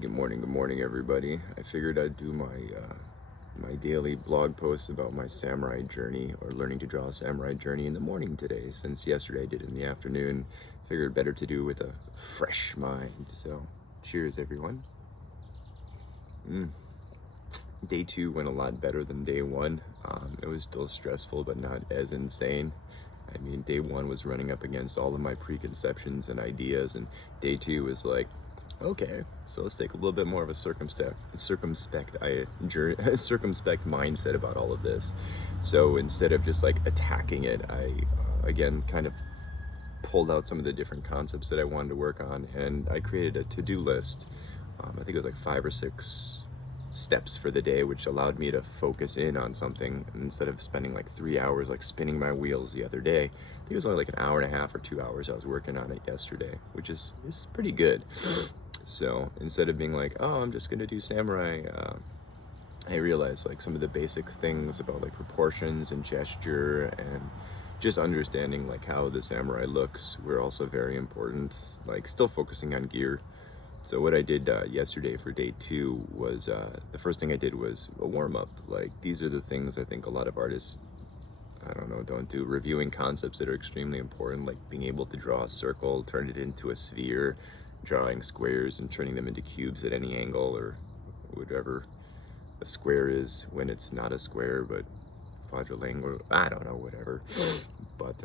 good morning, everybody. I figured I'd do my daily blog post about my samurai journey or learning to draw a samurai journey in the morning today, since yesterday I did it in the afternoon. Figured better to do with a fresh mind. So, cheers, everyone. Day two went a lot better than day one. It was still stressful, but not as insane. I mean, day one was running up against all of my preconceptions and ideas, and day two was like, okay, so let's take a little bit more of a circumspect mindset about all of this. So instead of just like attacking it, I again kind of pulled out some of the different concepts that I wanted to work on, and I created a to-do list. I think it was like 5 or 6 steps for the day, which allowed me to focus in on something instead of spending like 3 hours like spinning my wheels the other day. I think it was only like an hour and a half or 2 hours I was working on it yesterday, which is pretty good. So instead of being like, oh, I'm just gonna do samurai, I realized like some of the basic things about like proportions and gesture and just understanding like how the samurai looks were also very important, like still focusing on gear. So what I did yesterday for day two was the first thing I did was a warm-up. Like, these are the things I think a lot of artists, I don't know, don't do. Reviewing concepts that are extremely important, like being able to draw a circle, turn it into a sphere, drawing squares and turning them into cubes at any angle, or whatever a square is when it's not a square but quadrilangular, I don't know, whatever. But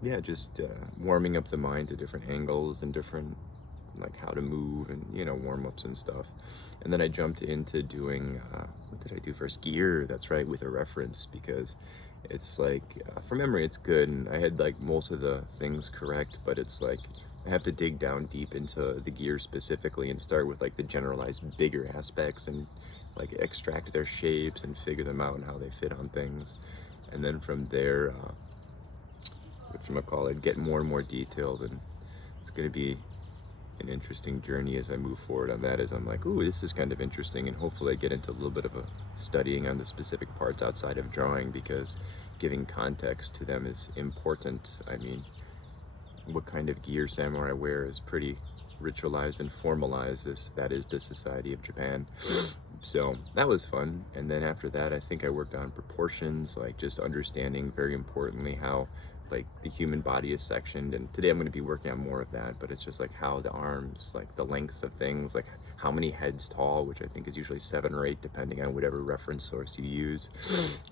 yeah, just warming up the mind to different angles and different, like how to move and, you know, warm-ups and stuff. And then I jumped into doing what did I do first? Gear, that's right, with a reference, because it's like from memory it's good, and I had like most of the things correct, but it's like I have to dig down deep into the gear specifically and start with like the generalized bigger aspects and like extract their shapes and figure them out and how they fit on things. And then from there, whatchamacallit, get more and more detailed. And it's going to be an interesting journey as I move forward on that, as I'm like, ooh, this is kind of interesting, and hopefully I get into a little bit of a studying on the specific parts outside of drawing, because giving context to them is important. I mean, what kind of gear samurai wear is pretty ritualized and formalized, that is the society of Japan. So that was fun. And then after that, I think I worked on proportions, like just understanding very importantly how like the human body is sectioned. And today I'm going to be working on more of that, but it's just like how the arms, like the lengths of things, like how many heads tall, which I think is usually 7 or 8 depending on whatever reference source you use.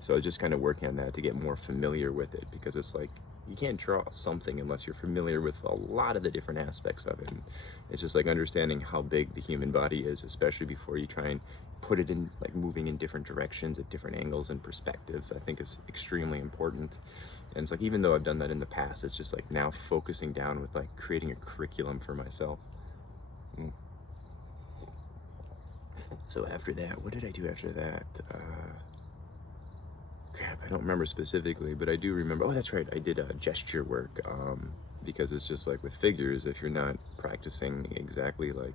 So I was just kind of working on that to get more familiar with it, because it's like you can't draw something unless you're familiar with a lot of the different aspects of it. And it's just like understanding how big the human body is, especially before you try and put it in, like moving in different directions at different angles and perspectives, I think is extremely important. And it's like, even though I've done that in the past, it's just like now focusing down with like creating a curriculum for myself. So after that, what did I do after that? Crap, I don't remember specifically, but I do remember, oh, that's right, I did gesture work, because it's just like with figures, if you're not practicing exactly like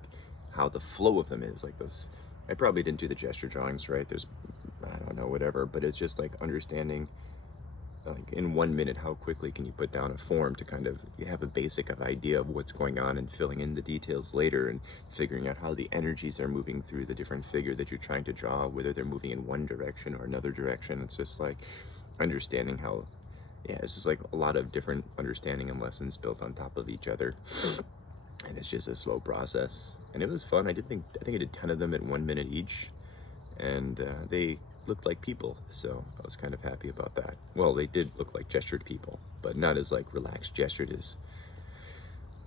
how the flow of them is, like those, I probably didn't do the gesture drawings right, there's, I don't know, whatever, but it's just like understanding like in 1 minute how quickly can you put down a form to kind of, you have a basic of idea of what's going on, and filling in the details later and figuring out how the energies are moving through the different figure that you're trying to draw, whether they're moving in one direction or another direction. It's just like understanding how, yeah, it's just like a lot of different understanding and lessons built on top of each other. And it's just a slow process, and it was fun. I think I did 10 of them at 1 minute each, and they looked like people, so I was kind of happy about that. Well, they did look like gestured people, but not as like relaxed gestured. Is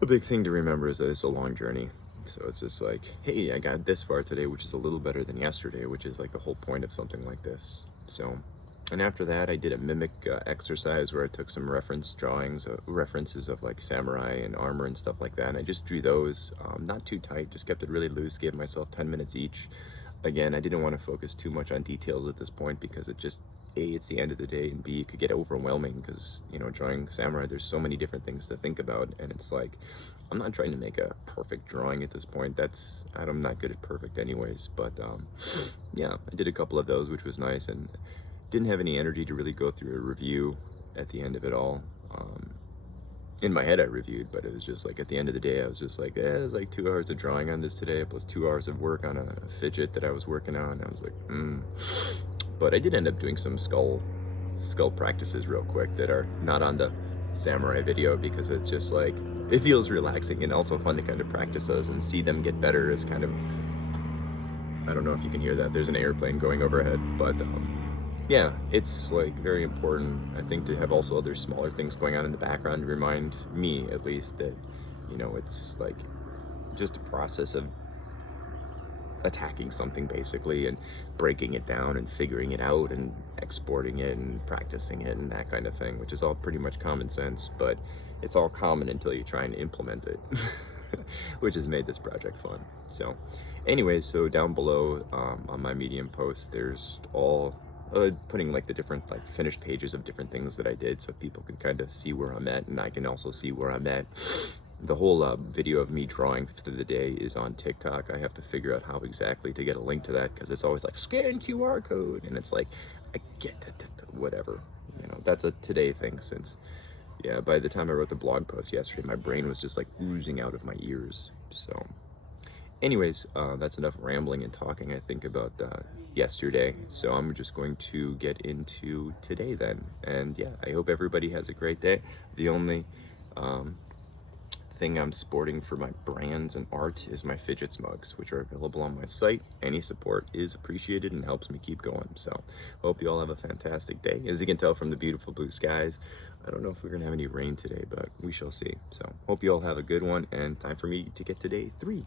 a big thing to remember, is that it's a long journey. So it's just like, hey, I got this far today, which is a little better than yesterday, which is like the whole point of something like this. So, and after that, I did a mimic exercise where I took some reference drawings, references of like samurai and armor and stuff like that, and I just drew those, not too tight, just kept it really loose, gave myself 10 minutes each. Again, I didn't want to focus too much on details at this point, because it just, A, it's the end of the day, and B, it could get overwhelming, because, you know, drawing samurai, there's so many different things to think about, and it's like, I'm not trying to make a perfect drawing at this point. I'm not good at perfect anyways, but yeah, I did a couple of those, which was nice, and didn't have any energy to really go through a review at the end of it all. in my head I reviewed, but it was just like at the end of the day I was just like, it was like 2 hours of drawing on this today plus 2 hours of work on a fidget that I was working on. I was like, But I did end up doing some skull practices real quick that are not on the samurai video, because it's just like, it feels relaxing and also fun to kind of practice those and see them get better. As kind of, I don't know if you can hear that, there's an airplane going overhead, but yeah, it's like very important, I think, to have also other smaller things going on in the background to remind me, at least, that, you know, it's like just a process of attacking something basically and breaking it down and figuring it out and exporting it and practicing it and that kind of thing, which is all pretty much common sense, but it's all common until you try and implement it, which has made this project fun. So anyways, so down below on my Medium post, there's all putting like the different like finished pages of different things that I did, so people can kind of see where I'm at and I can also see where I'm at. The whole video of me drawing through the day is on TikTok. I have to figure out how exactly to get a link to that, because it's always like scan QR code, and it's like, I get it, whatever, you know, that's a today thing, since yeah, by the time I wrote the blog post yesterday, my brain was just like oozing out of my ears. So anyways, that's enough rambling and talking, I think, about yesterday. So I'm just going to get into today then. And yeah, I hope everybody has a great day. The only thing I'm sporting for my brands and art is my fidgets mugs, which are available on my site. Any support is appreciated and helps me keep going. So hope you all have a fantastic day. As you can tell from the beautiful blue skies, I don't know if we're gonna have any rain today, but we shall see. So hope you all have a good one, and time for me to get to day 3.